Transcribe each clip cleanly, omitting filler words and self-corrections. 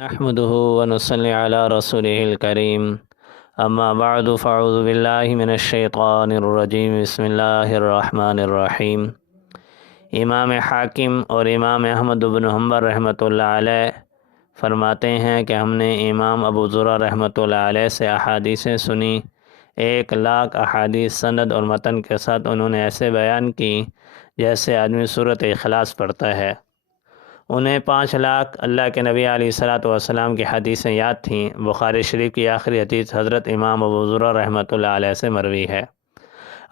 نحمده ونصلي على رسوله الكريم اما بعد فاعوذ باللہ من الشیطان الرجیم بسم اللہ الرحمن الرحیم۔ امام حاکم اور امام احمد بن حنبل رحمۃ اللہ علیہ فرماتے ہیں کہ ہم نے امام ابو زرع رحمۃ اللہ علیہ سے احادیثیں سنی، 1,00,000 احادیث سند اور متن کے ساتھ انہوں نے ایسے بیان کی جیسے آدمی سورۃ اخلاص پڑھتا ہے۔ انہیں 5,00,000 اللہ کے نبی علیہ الصلاۃ والسلام کی حدیثیں یاد تھیں۔ بخاری شریف کی آخری حدیث حضرت امام ابو زرع رحمۃ اللہ علیہ سے مروی ہے۔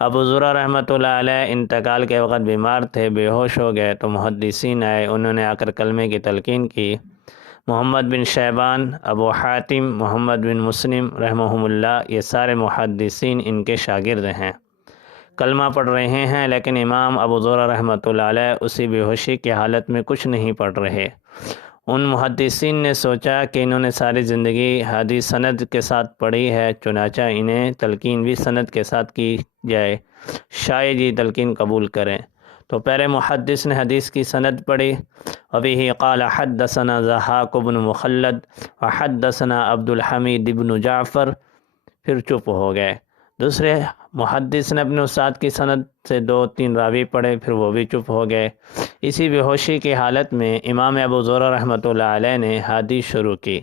ابو زرع رحمۃ اللہ علیہ انتقال کے وقت بیمار تھے، بے ہوش ہو گئے تو محدثین آئے، انہوں نے آ کر کلمے کی تلقین کی۔ محمد بن شیبان، ابو حاتم، محمد بن مسلم رحمہم اللہ، یہ سارے محدثین ان کے شاگرد ہیں، کلمہ پڑھ رہے ہیں، لیکن امام ابو زرع رحمۃ اللہ علیہ اسی بے ہوشی کی حالت میں کچھ نہیں پڑھ رہے۔ ان محدثین نے سوچا کہ انہوں نے ساری زندگی حدیث سند کے ساتھ پڑھی ہے، چنانچہ انہیں تلقین بھی سند کے ساتھ کی جائے، شاید یہ تلقین قبول کریں۔ تو پہلے محدث نے حدیث کی سند پڑھی، وبہ قال حدثنا ضحاک بن مخلد وحدثنا عبد الحمید بن جعفر، پھر چپ ہو گئے۔ دوسرے محدث نے اپنے استاد کی سند سے 2-3 راوی پڑھے، پھر وہ بھی چپ ہو گئے۔ اسی بے ہوشی کی حالت میں امام ابو زرع رحمۃ اللہ علیہ نے حدیث شروع کی۔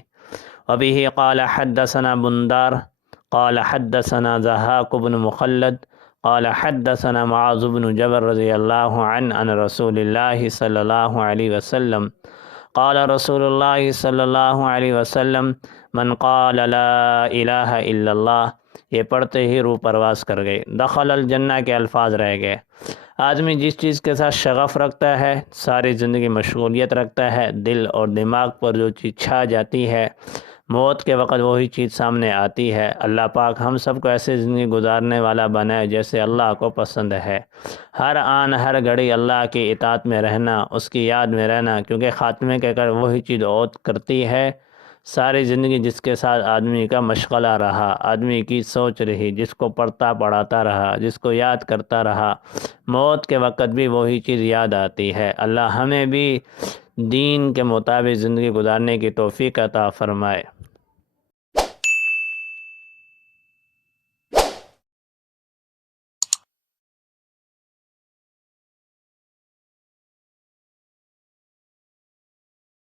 وبہ قال حدثنا بندار قال حدثنا ضحاک بن مخلد قال حدثنا معاذ بن جبل رضی اللہ عنہ عن رسول اللہ صلی اللہ علیہ وسلم قال رسول اللہ صلی اللہ علیہ وسلم من قال لا الہ الا اللہ، یہ پڑھتے ہی روح پرواز کر گئی۔ دخل الجنہ کے الفاظ رہ گئے۔ آدمی جس چیز کے ساتھ شغف رکھتا ہے، ساری زندگی مشغولیت رکھتا ہے، دل اور دماغ پر جو چیز چھا جاتی ہے، موت کے وقت وہی چیز سامنے آتی ہے۔ اللہ پاک ہم سب کو ایسے زندگی گزارنے والا بنائے جیسے اللہ کو پسند ہے۔ ہر آن ہر گھڑی اللہ کی اطاعت میں رہنا، اس کی یاد میں رہنا، کیونکہ خاتمے کے کر وہی چیز عود کرتی ہے۔ ساری زندگی جس کے ساتھ آدمی کا مشغلہ رہا، آدمی کی سوچ رہی، جس کو پڑھتا پڑھاتا رہا، جس کو یاد کرتا رہا، موت کے وقت بھی وہی چیز یاد آتی ہے۔ اللہ ہمیں بھی دین کے مطابق زندگی گزارنے کی توفیق عطا فرمائے۔